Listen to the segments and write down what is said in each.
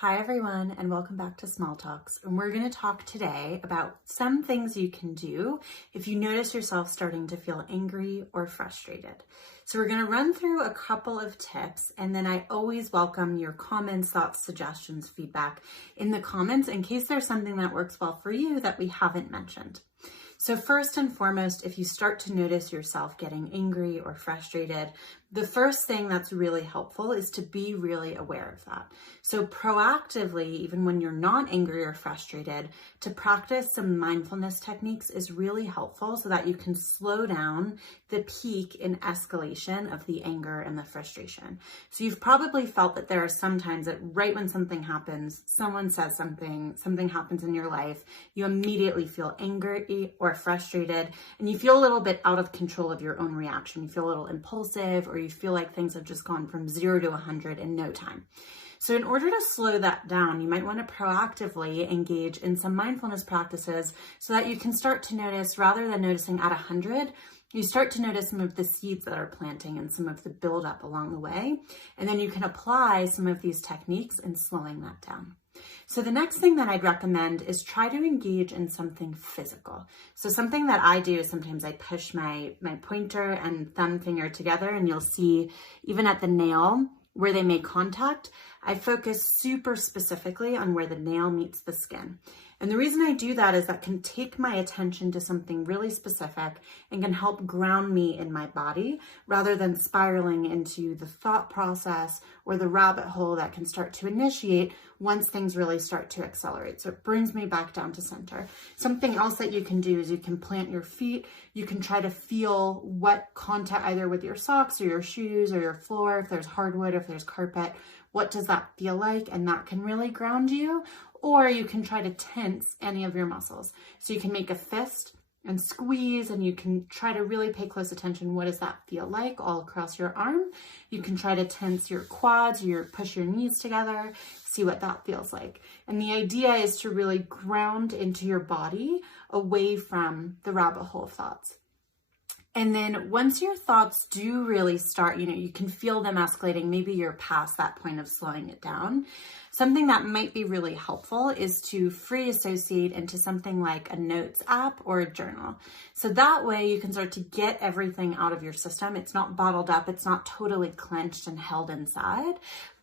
Hi everyone, and welcome back to Small Talks. And we're going to talk today about some things you can do if you notice yourself starting to feel angry or frustrated. So we're going to run through a couple of tips, and then I always welcome your comments, thoughts, suggestions, feedback in the comments in case there's something that works well for you that we haven't mentioned. So first and foremost, if you start to notice yourself getting angry or frustrated, the first thing that's really helpful is to be really aware of that. So proactively, even when you're not angry or frustrated, to practice some mindfulness techniques is really helpful so that you can slow down the peak in escalation of the anger and the frustration. So you've probably felt that there are some times that right when something happens, someone says something happens in your life, you immediately feel angry or frustrated, and you feel a little bit out of control of your own reaction. You feel a little impulsive, or you feel like things have just gone from 0 to 100 in no time. So in order to slow that down, you might want to proactively engage in some mindfulness practices so that you can start to notice, rather than noticing at 100, you start to notice some of the seeds that are planting and some of the buildup along the way. And then you can apply some of these techniques in slowing that down. So the next thing that I'd recommend is try to engage in something physical. So something that I do is sometimes I push my pointer and thumb finger together, and you'll see even at the nail where they make contact, I focus super specifically on where the nail meets the skin. And the reason I do that is that can take my attention to something really specific and can help ground me in my body rather than spiraling into the thought process or the rabbit hole that can start to initiate once things really start to accelerate. So it brings me back down to center. Something else that you can do is you can plant your feet. You can try to feel what contact, either with your socks or your shoes or your floor, if there's hardwood, if there's carpet, what does that feel like? And that can really ground you. Or you can try to tense any of your muscles. So you can make a fist and squeeze, and you can try to really pay close attention. What does that feel like all across your arm? You can try to tense your quads, push your knees together, see what that feels like. And the idea is to really ground into your body away from the rabbit hole of thoughts. And then once your thoughts do really start, you can feel them escalating. Maybe you're past that point of slowing it down. Something that might be really helpful is to free associate into something like a notes app or a journal. So that way you can start to get everything out of your system. It's not bottled up. It's not totally clenched and held inside,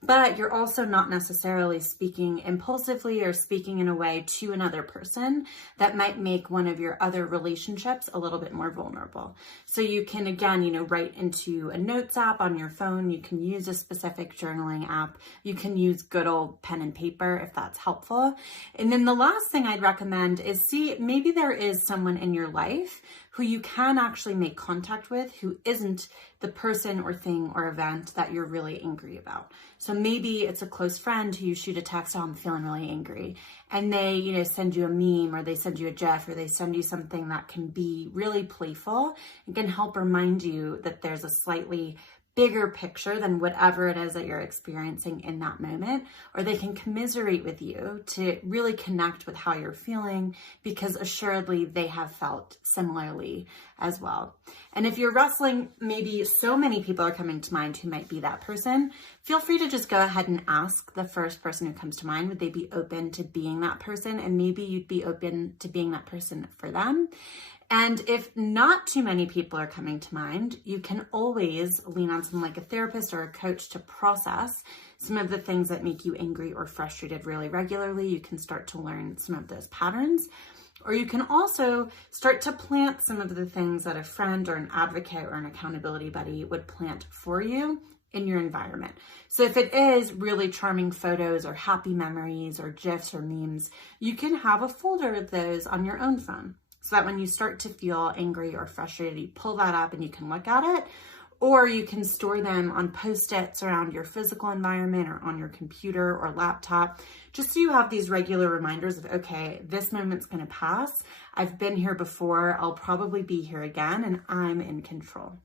but you're also not necessarily speaking impulsively or speaking in a way to another person that might make one of your other relationships a little bit more vulnerable. So you can, again, write into a notes app on your phone. You can use a specific journaling app. You can use good old pen and paper if that's helpful. And then the last thing I'd recommend is maybe there is someone in your life who you can actually make contact with who isn't the person or thing or event that you're really angry about. So maybe it's a close friend who you shoot a text, "Oh, I'm feeling really angry." And they, send you a meme, or they send you a GIF, or they send you something that can be really playful and can help remind you that there's a slightly bigger picture than whatever it is that you're experiencing in that moment, or they can commiserate with you to really connect with how you're feeling, because assuredly they have felt similarly as well. And if you're wrestling, maybe so many people are coming to mind who might be that person, feel free to just go ahead and ask the first person who comes to mind, would they be open to being that person? And maybe you'd be open to being that person for them. And if not too many people are coming to mind, you can always lean on someone like a therapist or a coach to process some of the things that make you angry or frustrated really regularly. You can start to learn some of those patterns. Or you can also start to plant some of the things that a friend or an advocate or an accountability buddy would plant for you in your environment. So if it is really charming photos or happy memories or GIFs or memes, you can have a folder of those on your own phone, so that when you start to feel angry or frustrated, you pull that up and you can look at it. Or you can store them on Post-its around your physical environment or on your computer or laptop, just so you have these regular reminders of, okay, this moment's going to pass. I've been here before. I'll probably be here again, and I'm in control.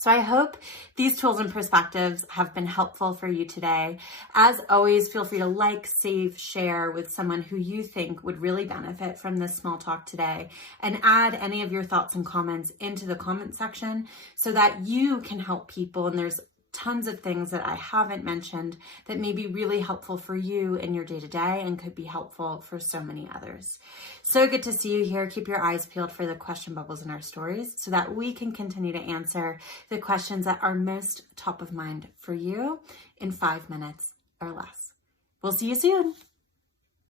So I hope these tools and perspectives have been helpful for you today. As always, feel free to like, save, share with someone who you think would really benefit from this small talk today, and add any of your thoughts and comments into the comment section so that you can help people. And there's tons of things that I haven't mentioned that may be really helpful for you in your day-to-day and could be helpful for so many others. So good to see you here. Keep your eyes peeled for the question bubbles in our stories so that we can continue to answer the questions that are most top of mind for you in 5 minutes or less. We'll see you soon.